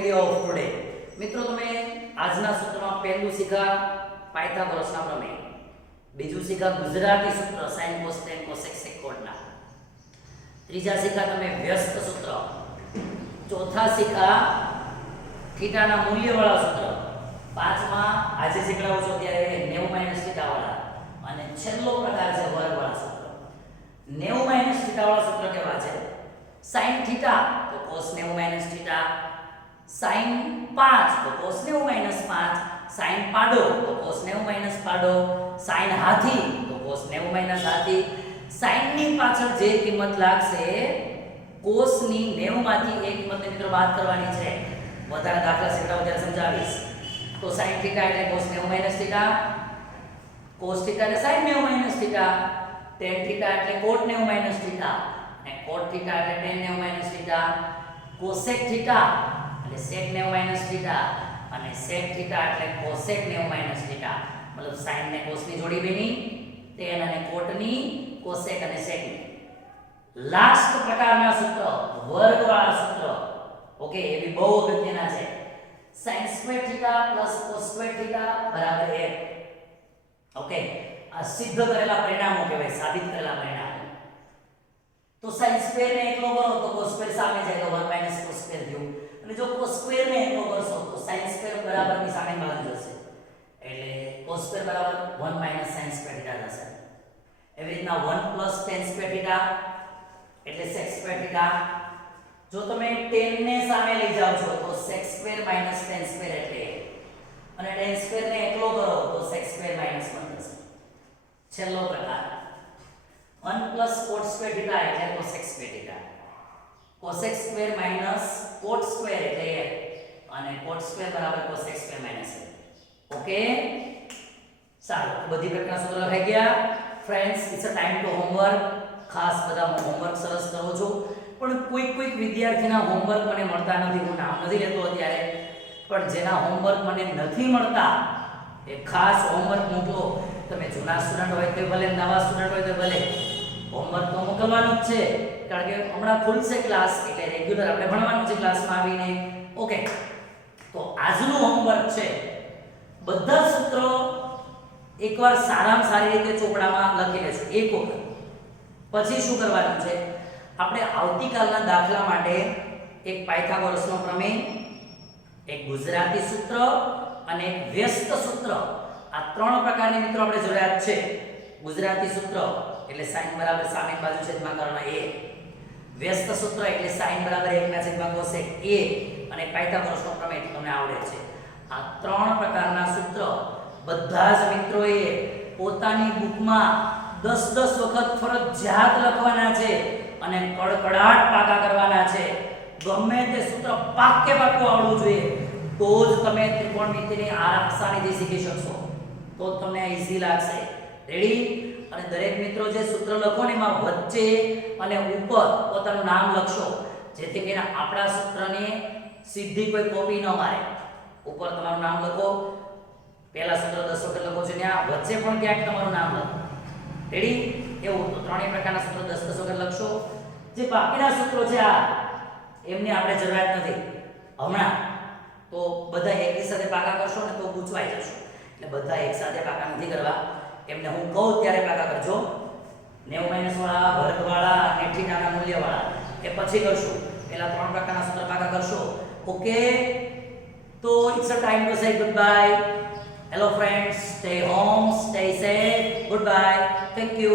video of today. મિત્રો તમે આજના સૂત્રમાં પહેલું શીખા પાયથાગોરસના પ્રમેય, બીજું શીખા ગુજરાતી સૂત્ર sin cos tan cosec sec cot ના, ત્રીજા શીખા તમે વ્યસ્ત સૂત્ર, ચોથા શીખા થીટાના મૂલ્યવાળા સૂત્ર, પાંચમા આજે શીખડાવું છું ત્યારે 90 થીટા વાળા, અને છેલ્લો પ્રકાર છે વર્ગવાળા સૂત્ર. 90 થીટા વાળા સૂત્ર કેવા છે? sin થીટા તો cos 90 થીટા, sin 5 તો cos 90 5, sin પાડો તો cos 90 પાડો, sin હાથી તો cos 90 હાથી. sin ની પાછળ જે કિંમત લાગશે cos ની 90 માંથી એક કિંમતને મિત્રો બાદ કરવાની છે. વધારે દાખલા શીખડાવું ત્યારે સમજાવીશ. તો sin થીટા એટલે cos 90 થીટા, cos થીટા એટલે sin 90 થીટા, tan થીટા એટલે cot 90 થીટા, અને cot થીટા એટલે tan 90 થીટા, cosec થીટા એટલે sec 90 થીટા, અને sec થીટા એટલે cosec 90 થીટા. મતલબ sin ને cos ની જોડી બની, tan અને cot ની, cosec અને sec ની. લાસ્ટ પ્રકારના સૂત્ર વર્ગવાળા સૂત્ર. ઓકે, એ બી બહુ અગત્યના છે. sin square theta plus cos square theta બરાબર 1. ઓકે, આ સિદ્ધ કરેલા પરિણામો કહેવાય, સાબિત કરેલા પરિણામો. તો sin square ને એકલો કરો તો cos square સામે જાય તો 1 cos square થયું, અને જો cos square ને એકલો કરશો તો sin square બરાબર ની સામે બાજુ જશે, એટલે cos square બરાબર 1 sin square થીટા થશે. એવી રીતના 1 tan square થીટા એટલે sec square થીટા. જો તમે tan ને સામે લઈ જાવ છો તો sec square tan square એટલે 1, અને tan square ને એકલો કરો તો sec square -1 થશે. છેલ્લો પ્રકાર 1 cot square થીટા એટલે cosec square theta, cosec square cot square એટલે 1, અને cot square બરાબર cosec square -1. ઓકે, સારું, બધી પ્રકારના સૂત્રો લખાઈ ગયા. Friends, it's a time to homework. ખાસ બધા હોમવર્ક સરસ કરો છો, પણ કોઈક વિદ્યાર્થીના હોમવર્ક મને મળતા નથી. હું નામ નથી લેતો અત્યારે, પણ જેના હોમવર્ક મને નથી મળતા એ ખાસ હોમવર્ક મોકલો. તમે જૂના સ્ટુડન્ટ હોય તો ભલે, નવા સ્ટુડન્ટ હોય તો ભલે, હોમવર્ક તો મોકલવાનું જ છે, કારણ કે હમણાં ખુલશે ક્લાસ એટલે રેગ્યુલર આપણે ભણવાનું છે ક્લાસમાં આવીને. ઓકે, તો આજનું હોમવર્ક છે બધા સૂત્રો એકવાર સારામાં સારી રીતે ચોપડામાં લખી લેજો એક વખત. પછી શું કરવાનું છે, આપણે આવતીકાલના દાખલા માટે એક પાયથાગોરસનો પ્રમેય, એક ગુજરાતી સૂત્ર અને એક વ્યસ્ત સૂત્ર, આ ત્રણ પ્રકારની મિત્રો આપણે જોયા છે. ગુજરાતી સૂત્ર એટલે sin બરાબર સામે બાજુ છેદમાં કરવાના a, વ્યસ્ત સૂત્ર એટલે sin બરાબર 1/છેદમાં cosec a, અને પાયથાગોરસનો પ્રમેય તમને આવડે છે. આ ત્રણ પ્રકારના સૂત્ર બધા જ મિત્રોએ પોતાની બુકમાં 10 વખત ફરજિયાત લખવાના છે અને કડકડાટ પાકા કરવાના છે. ગમે તે સૂત્ર પાકે પાકું આવડવું જોઈએ, તો જ તમે ત્રિકોણમિતિની આસાનીથી શીખી શકશો, તો તમને ઈઝી લાગશે. રેડી? અને દરેક મિત્રો જે સૂત્ર લખો ને એમાં વચ્ચે અને ઉપર પોતાનું નામ લખશો, જેથી કરીને આપણા સૂત્રને સીધી કોઈ કોપી ન મારે. ઉપર તમારું નામ લખો, પહેલા સૂત્ર 10 વખત લખો છો, ત્યાં વચ્ચે પણ ક્યાંક તમારું નામ લખો. રેડી? એવું તો ત્રણેય પ્રકારના સૂત્રો 10 વખત લખશો. જે બાકીના સૂત્રો છે આ એમની આપણે જરૂરિયાત નથી હમણાં, તો બધા એકી સાથે પાકા કરશો ને તો ગૂંચવાઈ જશો. એટલે બધા એક સાથે પાકા નથી કરવા, એમને હું કહું ત્યારે પાકા કરજો. 90 વાળા, વર્ગવાળા અને થીટાના મૂલ્યવાળા એ પછી કરશું. પહેલા ત્રણ પ્રકારના સૂત્ર પાકા કરશો. ઓકે, તો it's a time to say good bye. Hello friends, stay home, stay safe. Goodbye. Thank you.